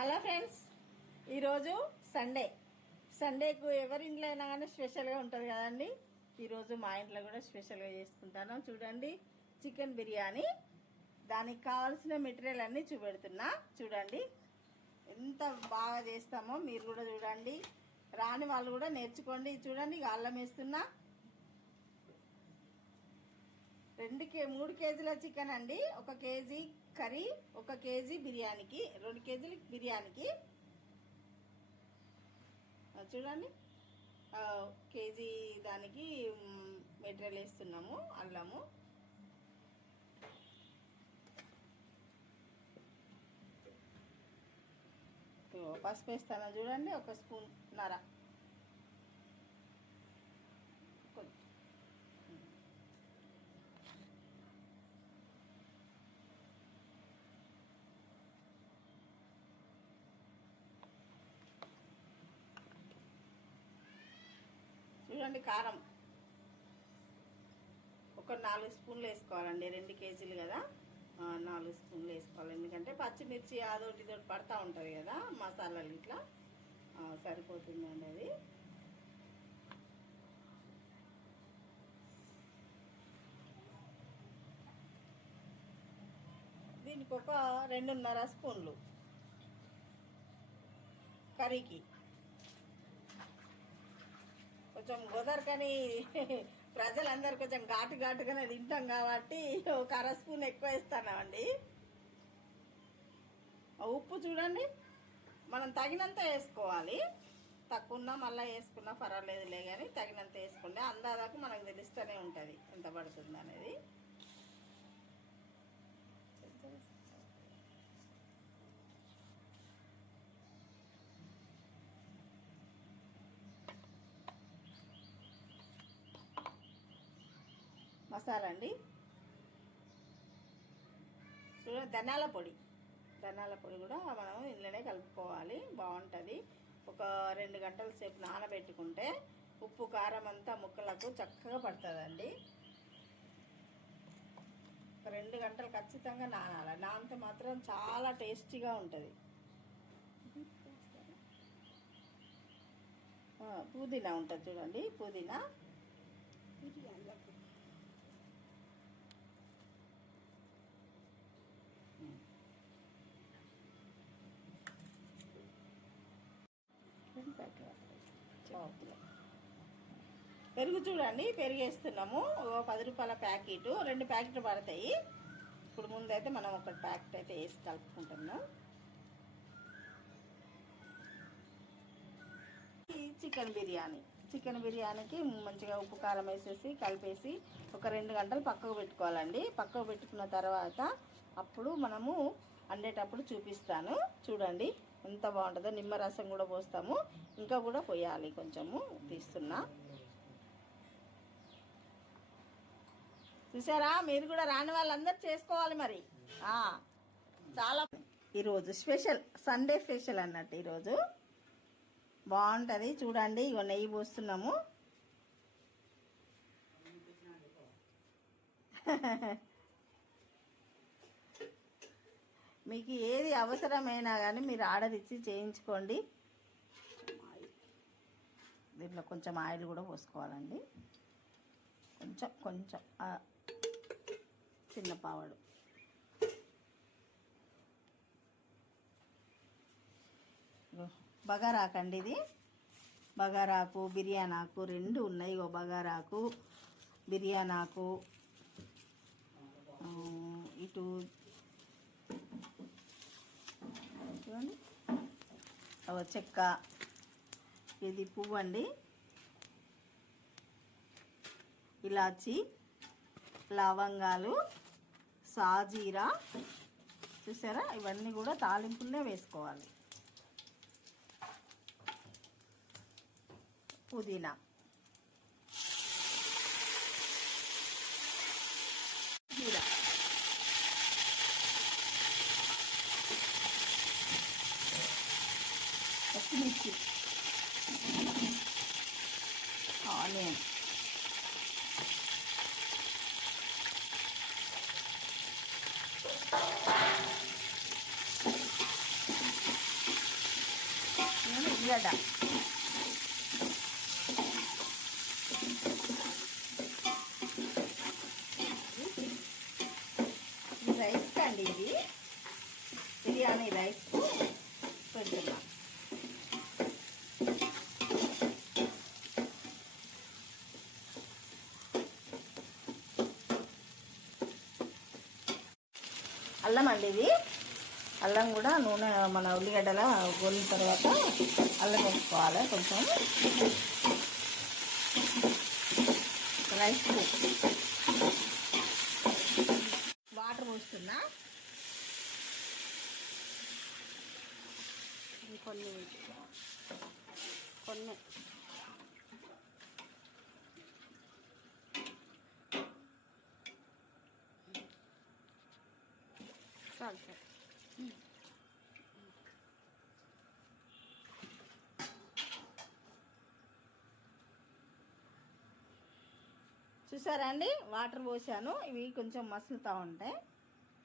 Hello friends, ఈరోజు సండేకు ఎవరి ఇంట్లో అయినా కానీ స్పెషల్గా ఉంటుంది కదండి. ఈరోజు మా ఇంట్లో కూడా స్పెషల్గా చేసుకుంటాను. చూడండి, చికెన్ బిర్యానీ. దానికి కావాల్సిన మెటీరియల్ అన్నీ చూపెడుతున్నా. చూడండి ఎంత బాగా చేస్తామో మీరు కూడా చూడండి. రాని వాళ్ళు కూడా నేర్చుకోండి. చూడండి, అల్లం వేస్తున్నా. 3 కేజీల చికెన్ అండి. 1 కేజీ కర్రీ, 1 కేజీ బిర్యానీకి, 2 కేజీలు బిర్యానీకి. చూడండి, కేజీ దానికి మెటీరియల్ వేస్తున్నాము. అల్లము, పసుపు వేస్తాను. చూడండి, 1 స్పూన్ నర. చూడండి, కారం ఒక 4 స్పూన్లు వేసుకోవాలండి. 2 కేజీలు కదా, 4 స్పూన్లు వేసుకోవాలి. ఎందుకంటే పచ్చిమిర్చి అదొకటి ఇదొకటి పడతా ఉంటుంది కదా, మసాలాలు ఇట్లా సరిపోతుందండి అది. దీనికి ఒక 2.5 స్పూన్లు కర్రీకి. కొంచెం గోదరకని ప్రజలందరూ కొంచెం ఘాటుగానే తింటాం కాబట్టి ఒక 1/2 స్పూన్ ఎక్కువ వేస్తానండి. ఉప్పు చూడండి, మనం తగినంత వేసుకోవాలి. తక్కువ ఉన్నా మళ్ళీ వేసుకున్నా పర్వాలేదులే, కానీ తగినంత వేసుకుంటే అందాదాకు మనకు తెలుస్తూనే ఉంటుంది ఎంత పడుతుంది అనేది. మసాలా అండి, చూడండి, ధనియాల పొడి కూడా మనం ఇంట్లోనే కలుపుకోవాలి, బాగుంటుంది. ఒక 2 గంటల సేపు నానబెట్టుకుంటే ఉప్పు కారం అంతా ముక్కలకు చక్కగా పడుతుందండి. ఒక 2 గంటలు ఖచ్చితంగా నానాలి. నానితే మాత్రం చాలా టేస్టీగా ఉంటుంది. పుదీనా ఉంటుంది చూడండి, పుదీనా పెరుగు చూడండి, పెరుగు వేస్తున్నాము. 10 రూపాయల ప్యాకెట్, 2 ప్యాకెట్లు పడతాయి. ఇప్పుడు ముందైతే మనం 1 ప్యాకెట్ అయితే వేసి కలుపుకుంటున్నాం. చికెన్ బిర్యానీకి మంచిగా ఉప్పు కారం వేసేసి కలిపేసి ఒక 2 గంటలు పక్కకు పెట్టుకోవాలండి. పక్కకు పెట్టుకున్న తర్వాత అప్పుడు మనము వండేటప్పుడు చూపిస్తాను. చూడండి ఎంత బాగుంటుందో. నిమ్మరసం కూడా పోస్తాము, ఇంకా కూడా పోయాలి. కొంచెము తీస్తున్నా, చూసారా? మీరు కూడా రాని వాళ్ళందరూ చేసుకోవాలి మరి. చాలా ఈరోజు స్పెషల్, సండే స్పెషల్ అన్నట్టు ఈరోజు బాగుంటుంది. చూడండి, ఇగో నెయ్యి పోస్తున్నాము. మీకు ఏది అవసరమైనా కానీ మీరు ఆర్డర్ ఇచ్చి చేయించుకోండి. దీంట్లో కొంచెం ఆయిల్ కూడా పోసుకోవాలండి, కొంచెం చిన్న పావడు. బగారాకండి, ఇది బగారాకు బిర్యానాకు 2 ఉన్నాయి. బగారాకు బిర్యానాకు, ఇటు చూడండి చెక్క, ఇది పువ్వు అండి, ఇలాచి, లవంగాలు, సాజీరా. చూసారా? ఇవన్నీ కూడా తాలింపులనే వేసుకోవాలి. పుదీనా, జీరా, పచ్చిమిర్చి, ఆనియన్, ఉల్లిగడ్డ, ఈ రైస్ కండి, ఇది బిర్యానీ రైస్ పెడుతున్నా. అల్లం అండి, ఇది అల్లం కూడా నూనె మన ఉల్లిగడ్డల గోలిన తర్వాత అల్లం వేసుకోవాలి. కొంచెం రైస్ వాటర్ పోస్తున్నా. కొన్ని కొన్ని చాలు. చూసారా అండి, వాటర్ పోసాను. ఇవి కొంచెం మసులుతూ ఉంటాయి.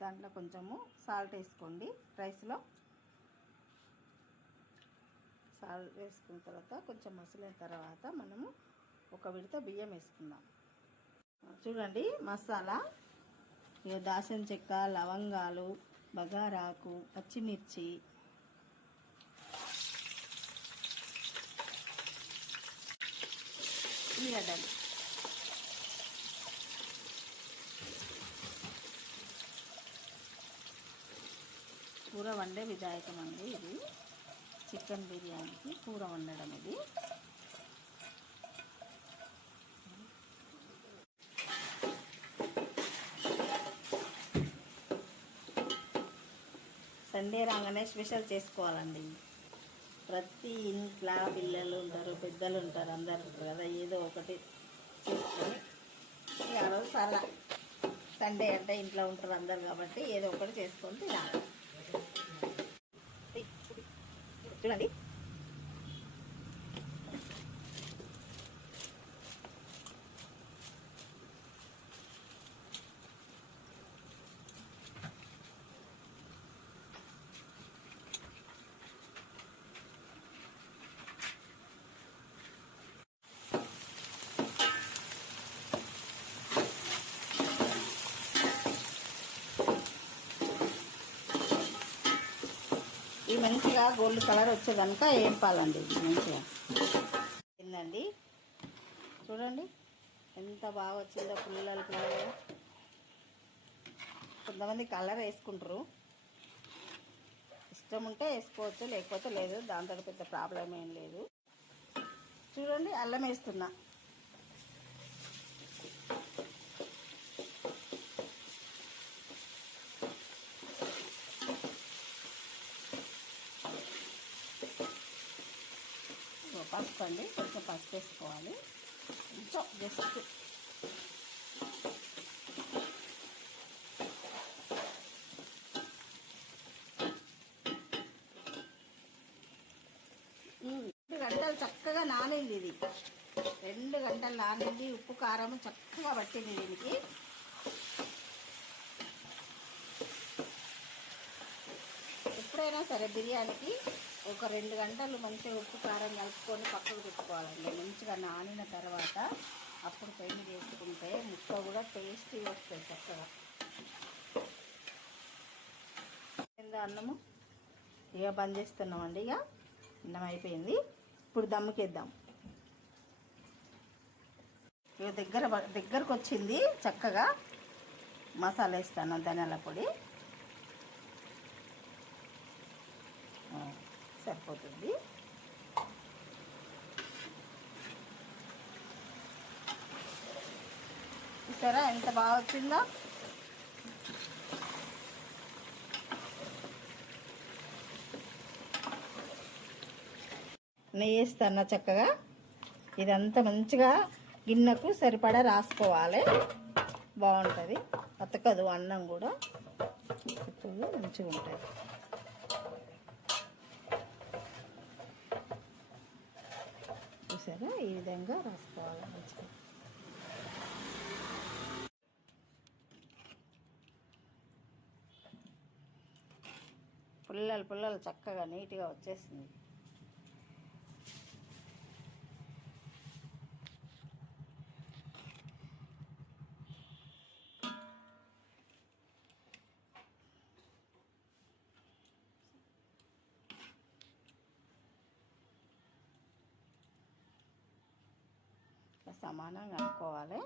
దాంట్లో కొంచెము సాల్ట్ వేసుకోండి. రైస్లో సాల్ట్ వేసుకున్న తర్వాత కొంచెం మసిలిన తర్వాత మనము ఒక విడత బియ్యం వేసుకుందాం. చూడండి మసాలా, ఇక దాల్చిన చెక్క, లవంగాలు, బగారాకు, పచ్చిమిర్చి, ఉల్లిగడ్డలు, కూర వండే విధాయకం అండి ఇది. చికెన్ బిర్యానీకి కూర వండడం ఇది. సండే రాగానే స్పెషల్ చేసుకోవాలండి. ప్రతి ఇంట్లో పిల్లలు ఉంటారు, పెద్దలు ఉంటారు, అందరు ఉంటారు కదా, ఏదో ఒకటి చేసుకొని ఆ రోజు సరదా. సండే అంటే ఇంట్లో ఉంటారు అందరు కాబట్టి ఏదో ఒకటి చేసుకొని తినాలి. చూడండి ఇది మంచిగా గోల్డ్ కలర్ వచ్చేదాక వేపాలండి. ఇది మంచిగా ఏందండి, చూడండి ఎంత బాగా వచ్చిందో పిల్లలకి. కొంతమంది కలర్ వేసుకుంటారు, ఇష్టం ఉంటే వేసుకోవచ్చు, లేకపోతే లేదు. దాంతో పెద్ద ప్రాబ్లం ఏం లేదు. చూడండి అల్లం వేస్తున్నా. పసుపు అండి, కొంచెం పసుపు వేసుకోవాలి. కొంచెం జస్ట్ గంటలు చక్కగా నానింది ఇది. 2 గంటలు నానింది. ఉప్పు కారం చక్కగా పట్టింది దీనికి. ఎప్పుడైనా సరే బిర్యానీకి ఒక 2 గంటలు మంచిగా ఉప్పు కారం కలుపుకొని పక్కకు పెట్టుకోవాలండి. మంచిగా నానిన తర్వాత అప్పుడు పెళ్లి చేసుకుంటే ముక్క కూడా టేస్టీగా వస్తుంది చక్కగా. కింద అన్నము ఇక బంద్ చేస్తున్నామండి. ఇక అన్నం అయిపోయింది. ఇప్పుడు దమ్ముకేద్దాం. ఇక దగ్గరకు వచ్చింది. చక్కగా మసాలా వేస్తాను, ధనియాల పొడి సరిపోతుంది. చూసారా ఎంత బాగా వచ్చిందో. నెయ్యి వేస్తాను చక్కగా. ఇదంతా మంచిగా గిన్నెకు సరిపడా రాసుకోవాలి. బాగుంటుంది, అతకదు. అన్నం కూడా ఇప్పుడు మంచిగా ఉంటుంది. చూసారా ఈ విధంగా రాసుకోవాలి మంచిగా. పుల్లలు చక్కగా నీట్గా వచ్చేస్తుంది. సమానంగా కలుపుకోవాలి.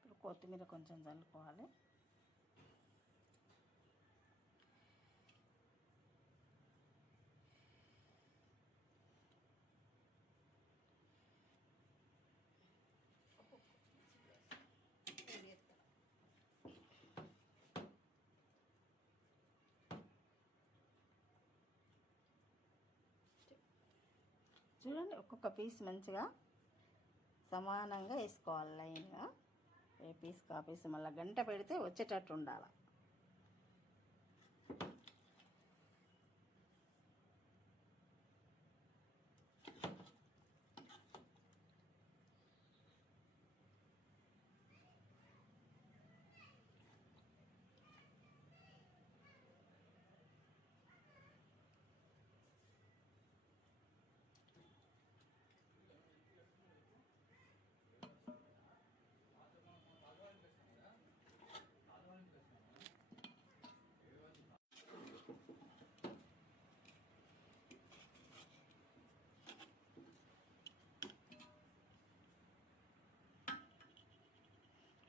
ఇప్పుడు కొత్తిమీర కొంచెం చల్లుకోవాలి. చూడండి, ఒక్కొక్క పీస్ మంచిగా సమానంగా వేసుకోవాలి లైన్గా. ఏ పీస్ కా పీస్ మళ్ళీ గంట పెడితే వచ్చేటట్టు ఉండాలి.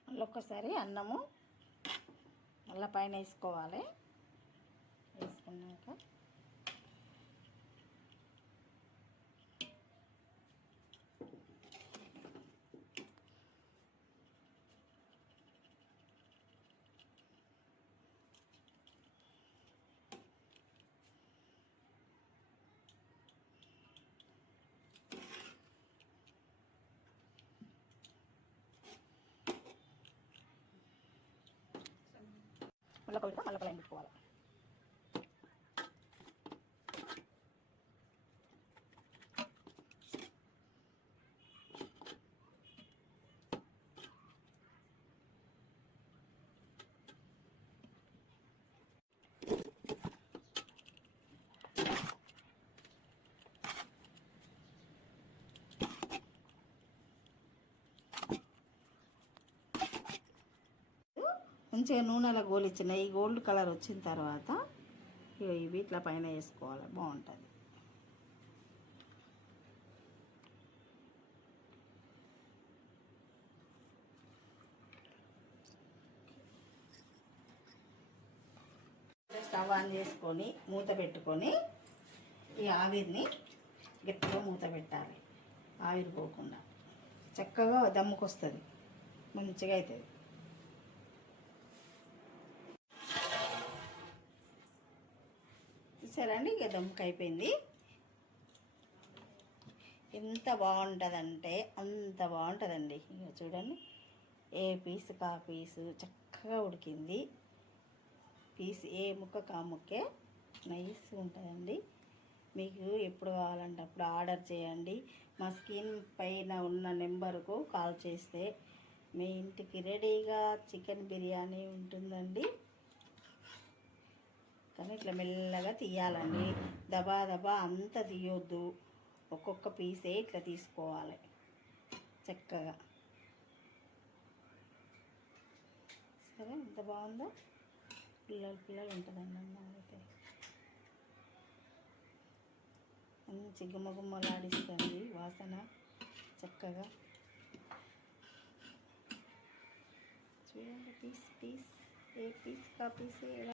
మళ్ళీ ఒక్కసారి అన్నము మళ్ళీ పైన వేసుకోవాలి. వేసుకున్నాక మళ్ళీ ఒక మళ్ళీ పైన పెట్టుకోవాలి. మంచిగా నూనెలో గోలిచ్చిన ఈ గోల్డ్ కలర్ వచ్చిన తర్వాత ఇవి ఇట్లా పైన వేసుకోవాలి. బాగుంటుంది. స్టవ్ ఆన్ చేసుకొని మూత పెట్టుకొని ఈ ఆవిరిని గట్టిగా మూత పెట్టాలి. ఆవిరి పోకుండా చక్కగా దమ్ముకొస్తుంది, మంచిగా అవుతుంది. చూసారండి, ఇక దమ్ముకు అయిపోయింది. ఎంత బాగుంటుందంటే అంత బాగుంటుందండి. ఇక చూడండి, ఏ పీసు కా పీసు చక్కగా ఉడికింది. పీస్ ఏ ముక్క కా ముక్కే నైస్గా ఉంటుందండి. మీకు ఎప్పుడు కావాలంటే అప్పుడు ఆర్డర్ చేయండి. మా స్క్రీన్ పైన ఉన్న నెంబర్కు కాల్ చేస్తే మీ ఇంటికి రెడీగా చికెన్ బిర్యానీ ఉంటుందండి. కానీ ఇట్లా మెల్లగా తీయాలండి, దబా దబా అంతా తీయొద్దు. ఒక్కొక్క పీసే ఇట్లా తీసుకోవాలి చక్కగా. సరే, ఎంత బాగుందో. పిల్లలు ఉంటుందండి అన్నం అయితే. మంచి గుమ్మగుమ్మలాడిస్తుంది వాసన చక్కగా. చూడండి, పీస్ ఏ పీస్ కా పీసే